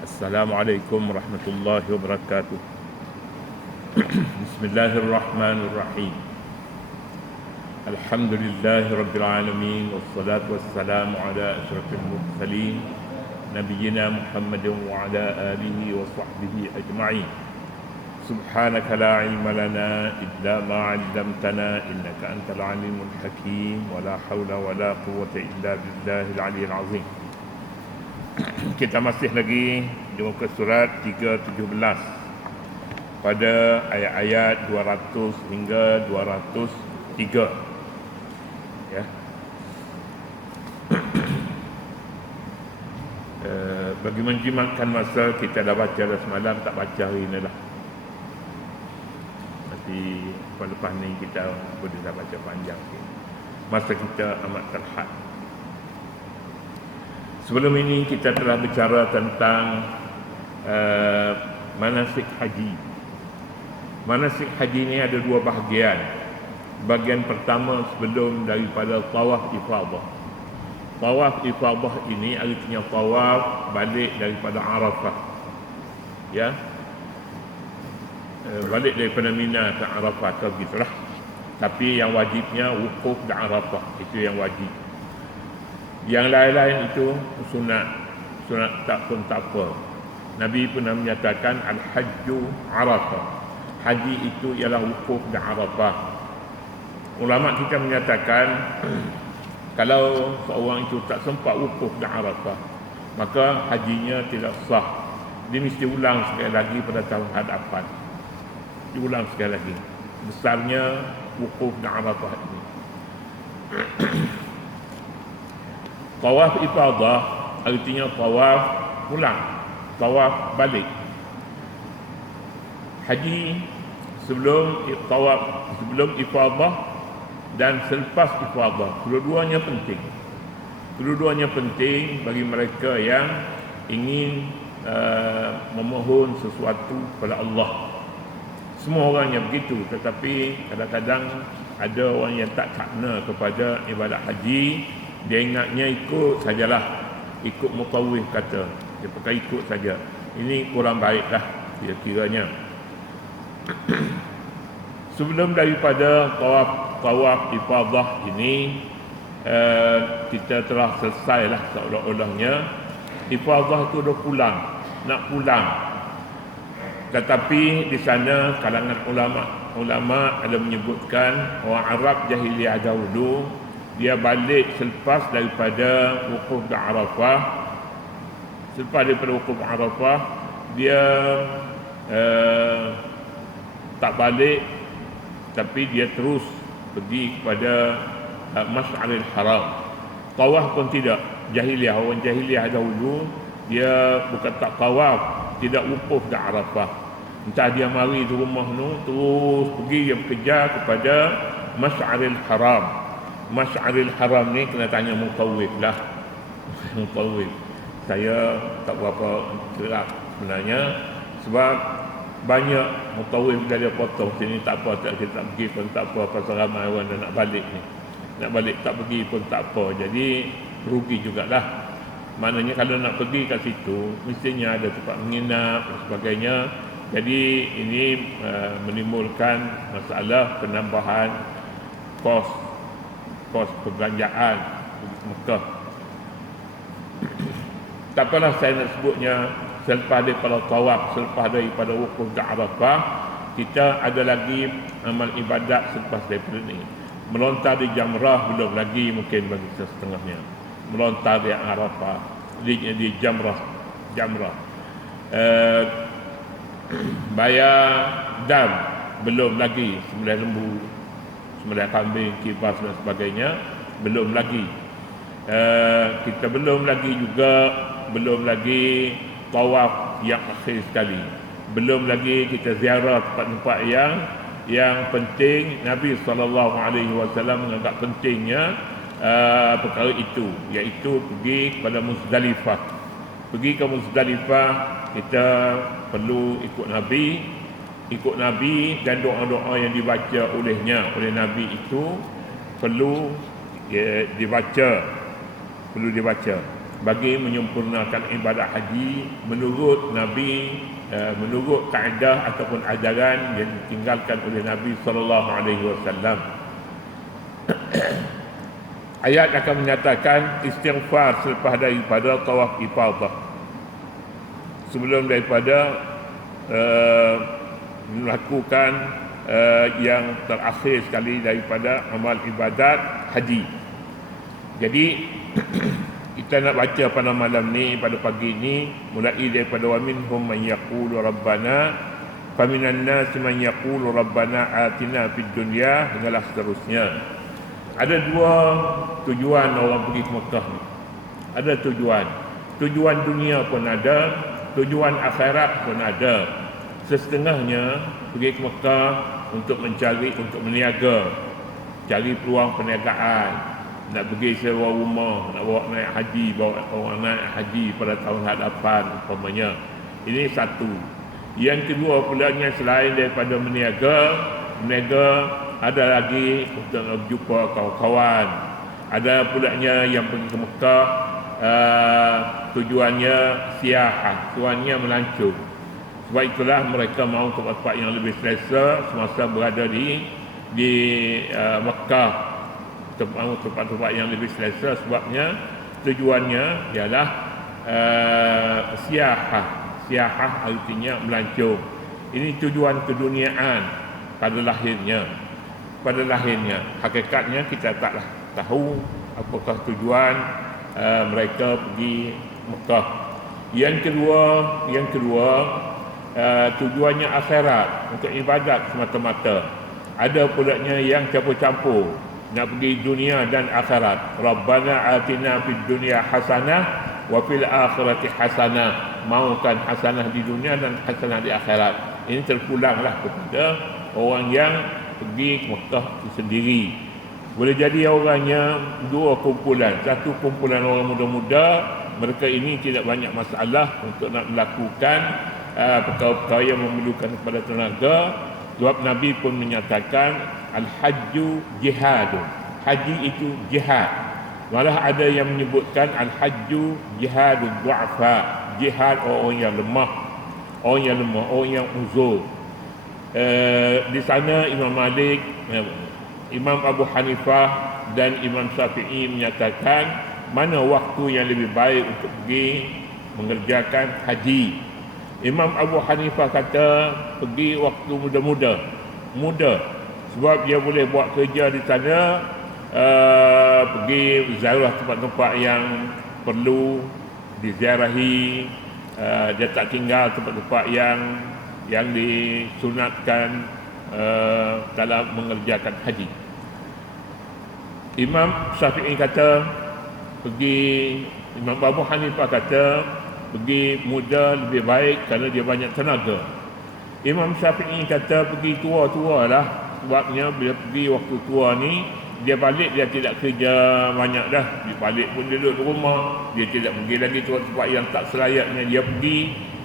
Assalamualaikum warahmatullahi wabarakatuh. Bismillahirrahmanirrahim. Alhamdulillahi rabbil alamin, wassalatu wassalamu ala asyrafil mursalin nabiyyina Muhammadin wa ala alihi wa sahbihi ajma'in. Subhanaka la ilma lana illa ma 'allamtana innaka antal alimul hakim wa la hawla wa la quwwata illa billahil aliyyil azim. Kita masih lagi di muka surat 317 pada ayat-ayat 200 hingga 203. Ya. Bagi menjimatkan masa, kita dah baca dah semalam, tak baca hari ni lah. Nanti lepas ni kita boleh dah baca panjang. Masa kita amat terhad. Sebelum ini kita telah bicara tentang manasik haji. Manasik haji ini ada dua bahagian. Bahagian pertama sebelum daripada tawaf ifadah. Tawaf ifadah ini artinya tawaf balik daripada Arafah. Ya. Balik daripada Mina ke Arafah atau begitulah. Tapi yang wajibnya wukuf di Arafah, itu yang wajib. Yang lain-lain itu sunat tak pun tak apa. Nabi pernah menyatakan al-hajju Arafah. Haji itu ialah wukuf di Arafah. Ulama kita menyatakan kalau seorang itu tak sempat wukuf di Arafah, maka hajinya tidak sah. Dia mesti ulang sekali lagi pada tahun hadapan. Diulang sekali lagi. Besarnya wukuf di Arafah ini. Tawaf ifadah artinya tawaf pulang, tawaf balik. Haji sebelum ifadah dan selepas ifadah, kedua-duanya penting. Kedua-duanya penting bagi mereka yang ingin memohon sesuatu kepada Allah. Semua orangnya begitu, tetapi kadang-kadang ada orang yang tak takna kepada ibadat haji. Dia ingatnya ikut sajalah, ikut mutawif kata, dia pakai ikut saja. Ini kurang baiklah dia kiranya. Sebelum daripada tawaf ifadah ini, kita telah selesailah seolah-olahnya. Ifadah itu dah pulang, nak pulang. Tetapi di sana kalangan ulama ada menyebutkan orang Arab jahiliyah dahulu, dia balik selepas daripada wukuf di Arafah. Selepas daripada wukuf Arafah, dia tak balik, tapi dia terus pergi kepada Masy'aril Haram. Tawaf pun tidak. Jahiliyah, orang jahiliyah dahulu, dia bukan tak tawaf, tidak wukuf di Arafah. Entah dia mari di rumah tu, terus pergi dia bekerja kepada Masy'aril Haram. Masy'aril Haram ni kena tanya mutawif lah. Mutawif, saya tak berapa gerak sebenarnya, sebab banyak mutawif dia potong sini, tak apa, kita tak pergi pun tak apa, pasal ramai orang dah nak balik ni. Nak balik tak pergi pun tak apa, jadi rugi jugalah. Maknanya kalau nak pergi kat situ, mestinya ada tempat menginap dan sebagainya. Jadi ini menimbulkan masalah penambahan kos perbelanjaan Mekah. Tak apalah saya nak sebutnya. Selepas daripada tawaf, selepas daripada wukuf di Arafah, kita ada lagi amal ibadat selepas daripada ini. Melontar di jamrah belum lagi, mungkin bagi setengahnya. Melontar di Arafah, di jamrah. Bayar dam belum lagi, sembelih lembu, sembelih kambing, kibas dan sebagainya, belum lagi. Kita belum lagi tawaf yang akhir sekali. Belum lagi kita ziarah tempat-tempat yang penting. Nabi SAW menganggap pentingnya perkara itu, iaitu pergi kepada Muzdalifah. Pergi ke Muzdalifah, kita perlu ikut Nabi dan doa-doa yang dibaca oleh Nabi itu perlu dibaca. bagi menyempurnakan ibadat haji menurut Nabi, menurut kaedah ataupun ajaran yang ditinggalkan oleh Nabi sallallahu alaihi wasallam. Ayat akan menyatakan istighfar selepas daripada tawaf ifadah, sebelum daripada melakukan yang terakhir sekali daripada amal ibadat haji. Jadi kita nak baca pada malam ni, pada pagi ni, mulai daripada wa minhum man yaqulu rabbana faminan nas man yaqulu rabbana atina fid dunya hinggalah seterusnya. Ada dua tujuan orang pergi ke Mekah ni. Ada tujuan. Tujuan dunia pun ada, tujuan akhirat pun ada. Setengahnya pergi ke Mekah untuk mencari, untuk meniaga, cari peluang perniagaan, nak pergi sewa rumah, nak bawa naik haji, bawa orang naik haji pada tahun hadapan umpamanya. Ini satu. Yang kedua pulanya, selain daripada meniaga, ada lagi untuk berjumpa kawan-kawan. Ada pulanya yang pergi ke Mekah tujuannya siahah, tujuannya melancong. Sebab itulah mereka mahu tempat-tempat yang lebih selesa semasa berada di Mekah, mahu tempat-tempat yang lebih selesa. Sebabnya tujuannya ialah siahah artinya melancong. Ini tujuan keduniaan pada lahirnya. Hakikatnya kita taklah tahu apakah tujuan mereka pergi Mekah. Yang kedua tujuannya akhirat, untuk ibadat semata-mata. Ada pulanya yang campur-campur, nak pergi dunia dan akhirat. Rabbana atina fid dunya hasanah wa fil akhirati hasanah. Mahukan hasanah di dunia dan hasanah di akhirat. Ini terpulanglah kepada orang yang pergi ke Mekah itu sendiri. Boleh jadi orangnya dua kumpulan. Satu kumpulan orang muda-muda, mereka ini tidak banyak masalah untuk nak melakukan perkara-perkara yang memerlukan kepada tenaga. Sebab Nabi pun menyatakan al-hajju jihadun. Haji itu jihad. Malah ada yang menyebutkan al-hajju jihadun du'afa. Jihad orang yang lemah, orang yang uzur. Di sana Imam Malik, Imam Abu Hanifah dan Imam Syafi'i menyatakan mana waktu yang lebih baik untuk pergi mengerjakan haji. Imam Abu Hanifah kata pergi waktu muda, sebab dia boleh buat kerja di sana, pergi ziarah tempat-tempat yang perlu diziarahi, dia tak tinggal tempat-tempat yang disunatkan dalam mengerjakan haji. Imam Syafi'i kata Imam Abu Hanifah kata pergi muda lebih baik kerana dia banyak tenaga. Imam Syafi'i kata pergi tua-tua lah, sebabnya bila pergi waktu tua ni, dia balik dia tidak kerja banyak dah. Dia balik pun dia duduk di rumah, dia tidak pergi lagi tempat-tempat yang tak selayaknya dia pergi.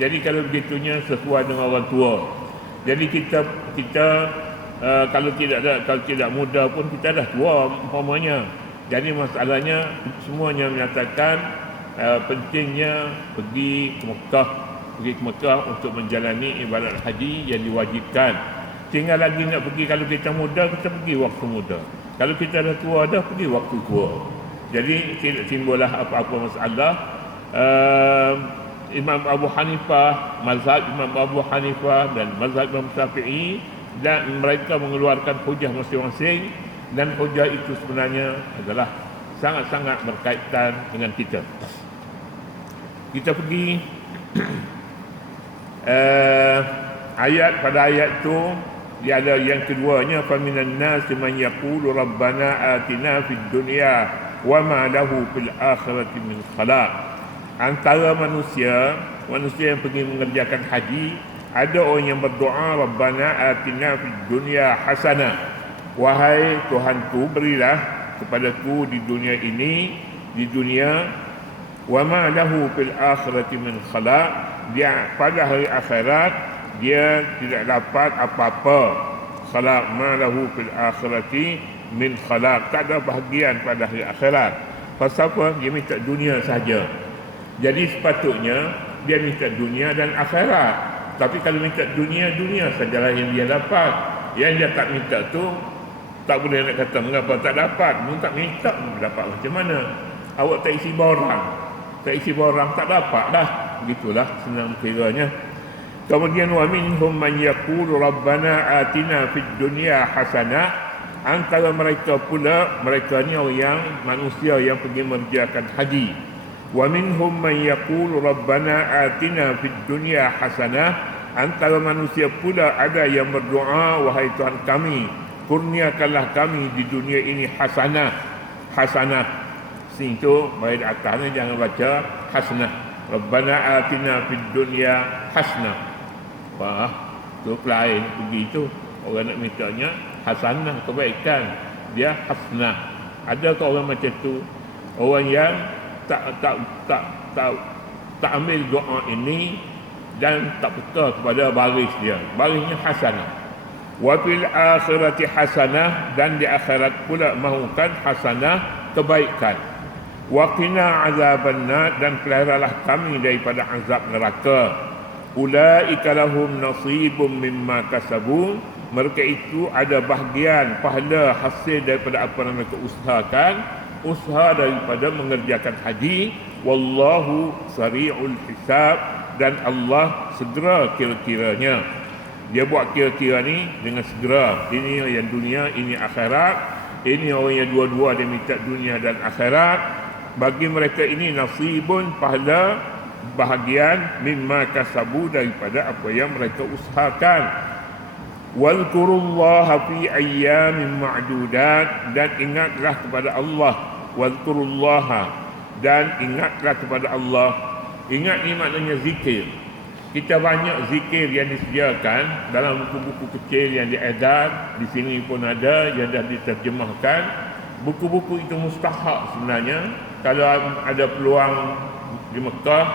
Jadi kalau begitunya sesuai dengan orang tua. Jadi kita kalau tidak muda pun kita dah tua umpamanya. Jadi masalahnya semuanya menyatakan pentingnya pergi ke Mekah untuk menjalani ibadat haji yang diwajibkan. Tinggal lagi nak pergi, kalau kita muda, kita pergi waktu muda. Kalau kita dah tua, dah pergi waktu tua. Jadi tidak timbullah apa-apa masalah. Imam Abu Hanifah, mazhab Imam Abu Hanifah dan mazhab Imam Syafi'i, dan mereka mengeluarkan hujah masing-masing, dan hujah itu sebenarnya adalah sangat-sangat berkaitan dengan kita. Kita pergi pada ayat itu, dia ada yang keduanya, faminan nas man yaqulu rabbana atina fid dunya wa ma lahu fil akhirati min khalaq. Antara manusia yang pergi mengerjakan haji, ada orang yang berdoa, rabbana atina fid dunya hasanah. Wahai Tuhanku, berilah kepadaku di dunia ini, di dunia, wa ma lahu fil akhirati min khalaq. Dia pada hari akhirat dia tidak dapat apa-apa. Khalaq, ma lahu fil akhirati min khalaq, tak ada bahagian pada hari akhirat. Pasal apa? Dia minta dunia saja. Jadi sepatutnya dia minta dunia dan akhirat. Tapi kalau minta dunia sajalah yang dia dapat. Yang dia tak minta tu, tak boleh nak kata mengapa tak dapat. Mu tak minta, dapat macam mana? Awak tak isi borang. Tak isi borang tak dapat dah. Begitulah senang kiranya. Kemudian wa minhum man yaqulu rabbana atina fid dunya hasanah. Antara mereka pula, mereka ni orang manusia yang pergi mengerjakan haji. Wa minhum man yaqulu rabbana atina fid dunya hasanah. Antara manusia pula ada yang berdoa, wahai Tuhan kami, kurniakanlah kami di dunia ini hasanah. Hasanah sing tu baik atasnya jangan baca hasanah. Rabbana atina fid dunya hasanah. Wah, tu lain pergi tu. Orang nak mintanya hasanah, kebaikan. Dia hasanah. Adakah orang macam tu? Orang yang tak ambil doa ini dan tak peka kepada baris dia. Barisnya hasanah. Wa fil akhirati hasanah, dan di akhirat pula mahukan hasanah, kebaikan. Wa qina azabannar, dan peliharalah kami daripada azab neraka. Ulaika lahum nasibum mimma kasabun. Mereka itu ada bahagian pahala hasil daripada apa yang mereka usahakan. Usaha daripada mengerjakan haji. Wallahu sari'ul hisab, dan Allah segera kira-kiranya. Dia buat kira-kira ni dengan segera. Ini yang dunia, ini akhirat. Ini orang yang dua-dua dia minta dunia dan akhirat. Bagi mereka ini nasibun, pahala, bahagian, mimma kasabu, daripada apa yang mereka usahakan. Walkurullaha fi ayyamin ma'dudat, dan ingatlah kepada Allah. Walkurullaha, dan ingatlah kepada Allah. Ingat ni maknanya zikir. Kita banyak zikir yang disediakan dalam buku-buku kecil yang diedar. Di sini pun ada yang dah diterjemahkan. Buku-buku itu mustahak sebenarnya. Kalau ada peluang di Mekah,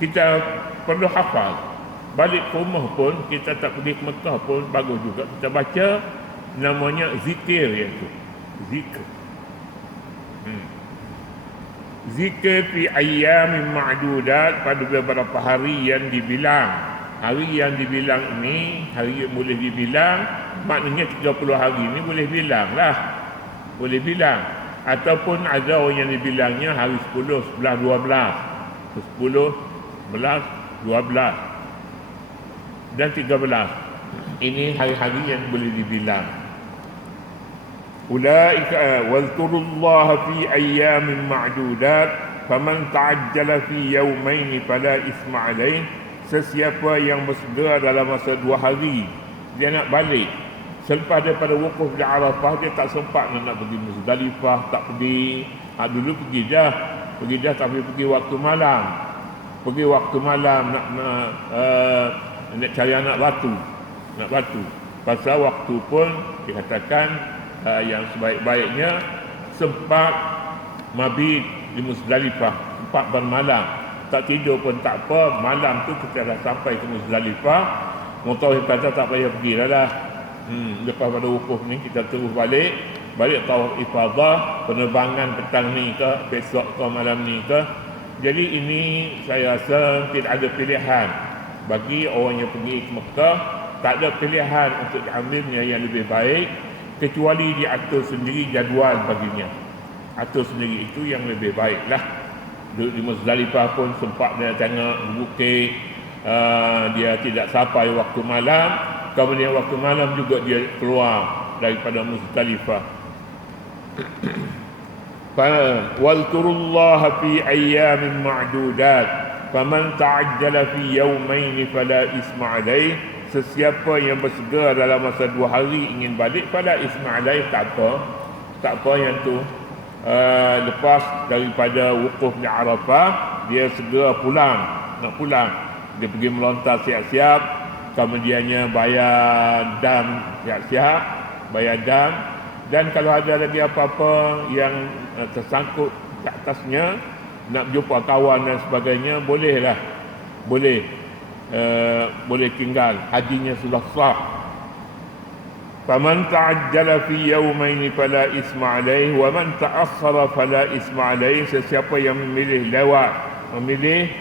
kita perlu hafal. Balik ke rumah pun, kita tak pergi ke Mekah pun, bagus juga kita baca. Namanya zikir yang tu. Zikir. Zikir fi ayyamin ma'dudat, pada beberapa hari yang dibilang. Hari yang dibilang ini, hari yang boleh dibilang, maknanya 30 hari ini boleh bilang lah. Boleh bilang. Ataupun ada orang yang dibilangnya hari 10, 11, 12. 10, 11, 12 dan 13. Ini hari-hari yang boleh dibilang. Ulaika wadhkurullaha fi ayyamin ma'dudat faman ta'ajjala fi yawmayn fala isma alayh. Sesiapa yang bersegera dalam masa 2 hari dia nak balik selepas daripada wukuf di Arafah, dia tak sempat nak pergi Muzdalifah, tak pergi. Dulu pergi dah tapi pergi waktu malam. Pergi waktu malam nak cari anak batu. Pasal waktu pun dikatakan yang sebaik-baiknya sempat mabit di Muzdalifah, 4 bermalam. Tak tidur pun tak apa, malam tu kita dah sampai ke Muzdalifah. Mutawif kata tak payah pergi lah. Lepas pada wukuf ni kita terus balik tawaf ifadah, penerbangan petang ni ke, besok ke, malam ni ke. Jadi ini saya rasa tidak ada pilihan bagi orang yang pergi ke Mekah. Tak ada pilihan untuk diambilnya yang lebih baik, kecuali diatur sendiri jadual baginya. Atur sendiri itu yang lebih baik lah. Di Muzdalifah pun sempat dia tengok bukit, dia tidak sampai waktu malam. Kemudian waktu malam juga dia keluar daripada Muzdalifah. Walkurullaha fi ayyamin ma'dudat faman ta'ajjala fi yawmayn fala isma alayh. Sesiapa yang bersegera dalam masa 2 hari ingin balik, fala isma alayh, tak apa yang tu. Lepas daripada wukuf di Arafah, dia segera nak pulang. Dia pergi melontar siap-siap, kemudiannya bayar dam siap-siap, dan kalau ada lagi apa-apa yang tersangkut ke atasnya, nak jumpa kawan dan sebagainya, boleh tinggal, hajinya sudah sah. Faman ta'ajjala fi yawmaini fala isma alaih wa man ta'akhkhara fala isma alaih. Sesiapa yang memilih lewat, memilih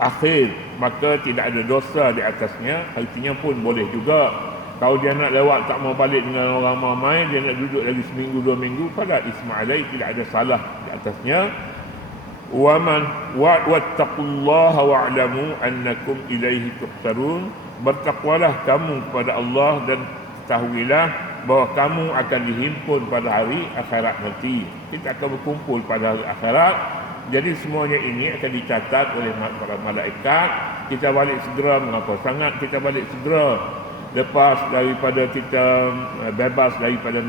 akhir, maka tidak ada dosa di atasnya. Artinya pun boleh juga. Kalau dia nak lewat tak mau balik dengan orang ramai, dia nak duduk lagi seminggu 2 minggu, fala isma alaih, tidak ada salah di atasnya. Wattaqullaha wa'lamu annakum ilaihi tuhsarun. Bertakwalah kamu kepada Allah dan ketahuilah bahawa kamu akan dihimpun pada hari akhirat nanti. Kita akan berkumpul pada hari akhirat. Jadi semuanya ini akan dicatat oleh para malaikat. Kita balik segera, mengapa sangat kita balik segera? Lepas daripada kita bebas daripada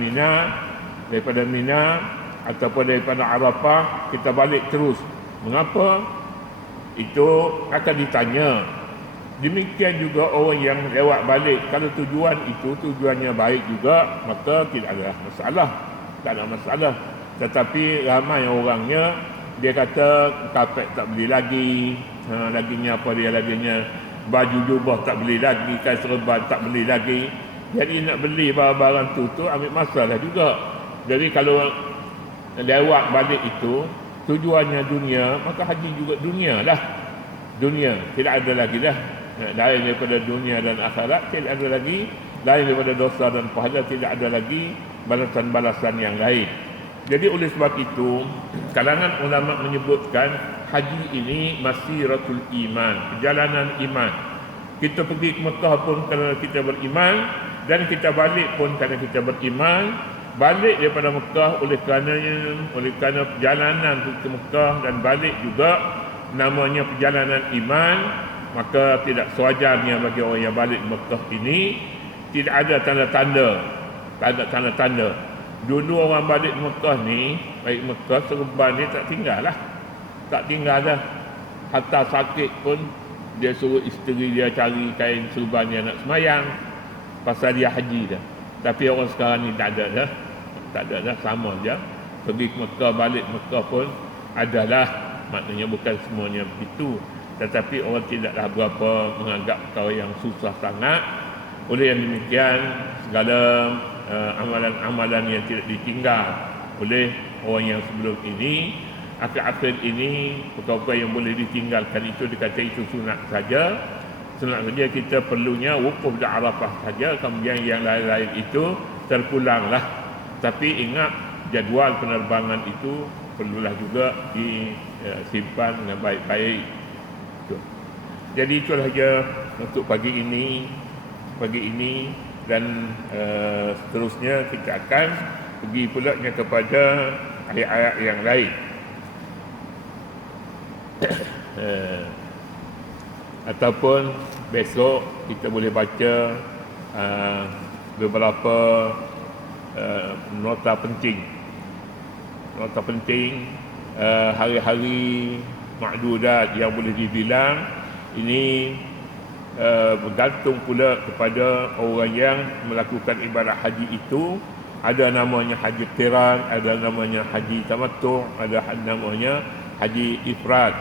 Mina ataupun daripada Arafah, kita balik terus. Mengapa? Itu akan ditanya. Demikian juga orang yang lewat balik, kalau tujuan itu tujuannya baik juga, maka tidak ada masalah, tak ada masalah. Tetapi ramai orangnya, dia kata kapet tak beli lagi, laginya apa dia laginya, baju jubah tak beli lagi, kain serban tak beli lagi. Jadi nak beli barang-barang tu ambil masalah juga. Jadi kalau lewat balik itu tujuannya dunia, maka haji juga dunia lah. Dunia, tidak ada lagi dah. Lain daripada dunia dan akhirat, tidak ada lagi. Lain daripada dosa dan pahala, tidak ada lagi balasan-balasan yang lain. Jadi oleh sebab itu, kalangan ulama menyebutkan haji ini masiratul iman, perjalanan iman. Kita pergi ke Mekah pun kerana kita beriman, dan kita balik pun kerana kita beriman. Balik daripada Mekah oleh kerana perjalanan ke Mekah dan balik juga namanya perjalanan iman. Maka tidak sewajarnya bagi orang yang balik Mekah ini tidak ada tanda-tanda. Tak ada tanda-tanda. Dulu orang balik Mekah ni, baik Mekah serban ni tak tinggal lah. Tak tinggal dah. Hatta sakit pun dia suruh isteri dia cari kain serban dia nak semayang, pasal dia haji dah. Tapi orang sekarang ni tak ada dah. Tak ada dah, sama je. Pergi ke Mekah, balik Mekah pun adalah, maknanya bukan semuanya begitu. Tetapi orang tidaklah berapa menganggap perkara yang susah sangat. Oleh yang demikian, segala amalan-amalan yang tidak ditinggal oleh orang yang sebelum ini, akhir-akhir ini, perkara-perkara yang boleh ditinggalkan itu dikata itu sunat saja. Sunat saja, kita perlunya wukuf di Arafah saja. Kemudian yang lain-lain itu terpulanglah. Tapi ingat, jadual penerbangan itu perlulah juga disimpan dengan baik-baik. Jadi itulah saja untuk pagi ini dan seterusnya kita akan pergi pula kepada ayat-ayat yang lain. Ataupun besok kita boleh baca beberapa nota penting, hari-hari ma'dudat yang boleh dibilang. Ini bergantung pula kepada orang yang melakukan ibadah haji itu. Ada namanya haji qiran, ada namanya haji tamattu', ada namanya haji ifrad.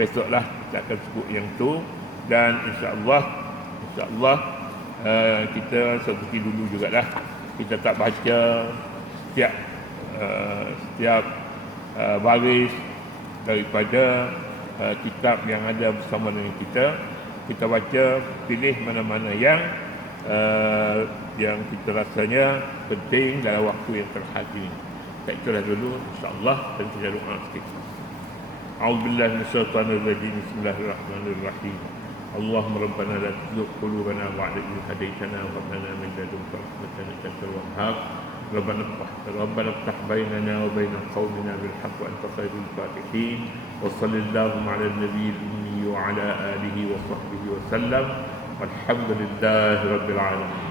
Besoklah kita akan sebut yang tu. Dan insya-Allah kita seperti dulu jugalah, kita tak baca setiap baris daripada kitab yang ada bersama dengan kita. Kita baca, pilih mana-mana yang kita rasanya penting dalam waktu yang terhad ini. Itulah dulu insya-Allah, dan kita doa sikit. A'udzubillahi minasyaitonir rajim. Bismillahirrahmanirrahim. Allahumma rabbana la tuzigh qulubana ba'da idh hadaytana wa hab lana min ladunka rahmatan innaka antal wahhab. ربنا افتح بيننا وبين قومنا بالحق وأنت خير الفاتحين. وصل اللهم على النبي الأمي وعلى آله وصحبه وسلم. والحمد لله رب العالمين.